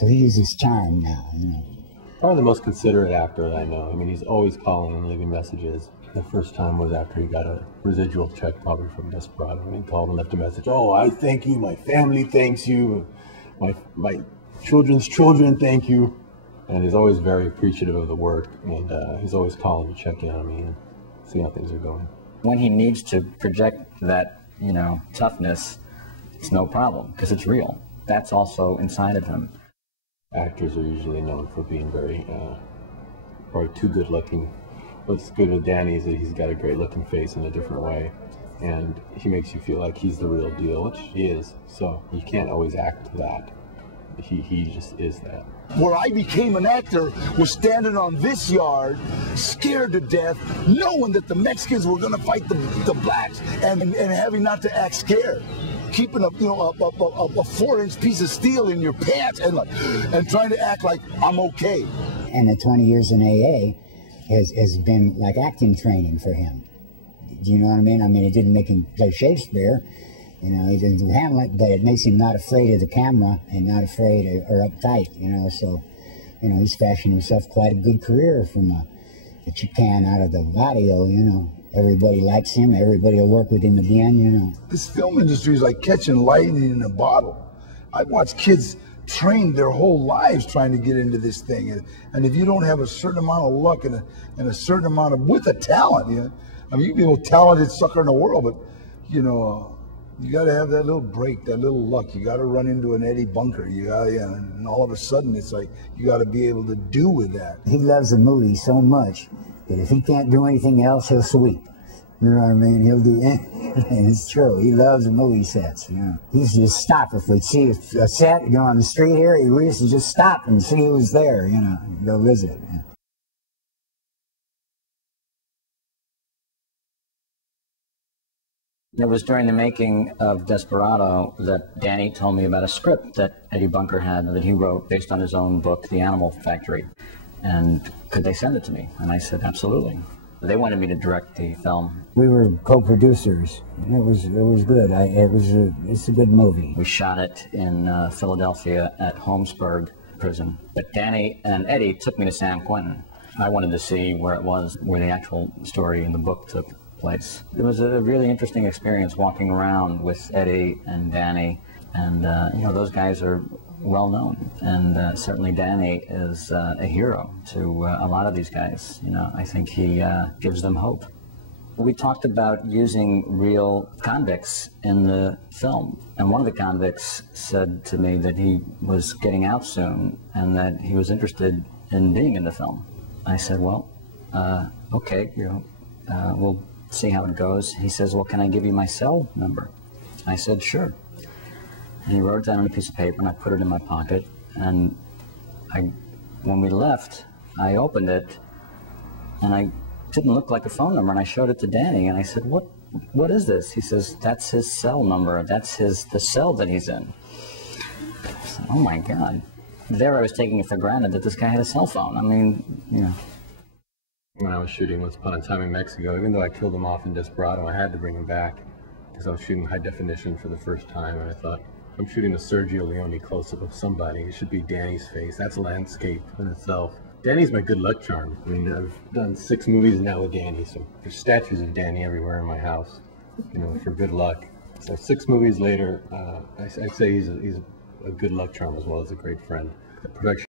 So he uses charm now, you know. Probably the most considerate actor that I know. I mean, he's always calling and leaving messages. The first time was after he got a residual check, probably from Desperado, and he called and left a message. Oh, I thank you. My family thanks you. My children's children thank you. And he's always very appreciative of the work, and he's always calling to check in on me and see how things are going. When he needs to project that, you know, toughness, it's no problem, because it's real. That's also inside of him. Actors are usually known for being very, probably too good looking. What's good with Danny is that he's got a great looking face in a different way, and he makes you feel like he's the real deal, which he is, so you can't always act that. He just is that. Where I became an actor was standing on this yard, scared to death, knowing that the Mexicans were going to fight the blacks, and having not to act scared. Keeping a 4-inch piece of steel in your pants and trying to act like I'm okay. And the 20 years in AA has been like acting training for him. Do you know what I mean? I mean, it didn't make him play Shakespeare. You know, he didn't do Hamlet, but it makes him not afraid of the camera and not afraid or uptight, you know. So, you know, he's fashioned himself quite a good career from a Chican out of the barrio, you know. Everybody likes him. Everybody will work with him again, you know. This film industry is like catching lightning in a bottle. I've watched kids train their whole lives trying to get into this thing. And if you don't have a certain amount of luck and a certain amount of, with a talent, you know, I mean, you can be the most talented sucker in the world, but, you know, you got to have that little break, that little luck. You got to run into an Eddie Bunker. You got, and all of a sudden, it's like you got to be able to do with that. He loves the movie so much that if he can't do anything else, he'll sweep. You know what I mean? He'll do anything. It's true. He loves the movie sets. You know, he used to just stop if we'd see a set, you know, on the street here. He used to just stop and see who was there. You know, go visit. Yeah. It was during the making of Desperado that Danny told me about a script that Eddie Bunker had that he wrote based on his own book, The Animal Factory. And could they send it to me? And I said, absolutely. They wanted me to direct the film. We were co-producers. It was good. It's a good movie. We shot it in Philadelphia at Holmesburg Prison. But Danny and Eddie took me to San Quentin. I wanted to see where it was, where the actual story in the book took place. It was a really interesting experience walking around with Eddie and Danny, and you know, those guys are well known, and certainly Danny is a hero to a lot of these guys. You know, I think he gives them hope. We talked about using real convicts in the film, and one of the convicts said to me that he was getting out soon and that he was interested in being in the film. I said, well, okay, you know, we'll see how it goes. He says, well, can I give you my cell number? I said, sure. And he wrote it down on a piece of paper, and I put it in my pocket. And when we left, I opened it, and I didn't look like a phone number, and I showed it to Danny, and I said, what is this? He says, that's his cell number. That's the cell that he's in. I said, oh my God. There I was taking it for granted that this guy had a cell phone. I mean, you know. When I was shooting Once Upon a Time in Mexico, even though I killed him off in Desperado, I had to bring him back because I was shooting high definition for the first time, and I thought, I'm shooting a Sergio Leone close-up of somebody. It should be Danny's face. That's a landscape in itself. Danny's my good luck charm. I mean, I've done 6 movies now with Danny, so there's statues of Danny everywhere in my house, you know, for good luck. So 6 movies later, I'd say he's a good luck charm as well as a great friend. The production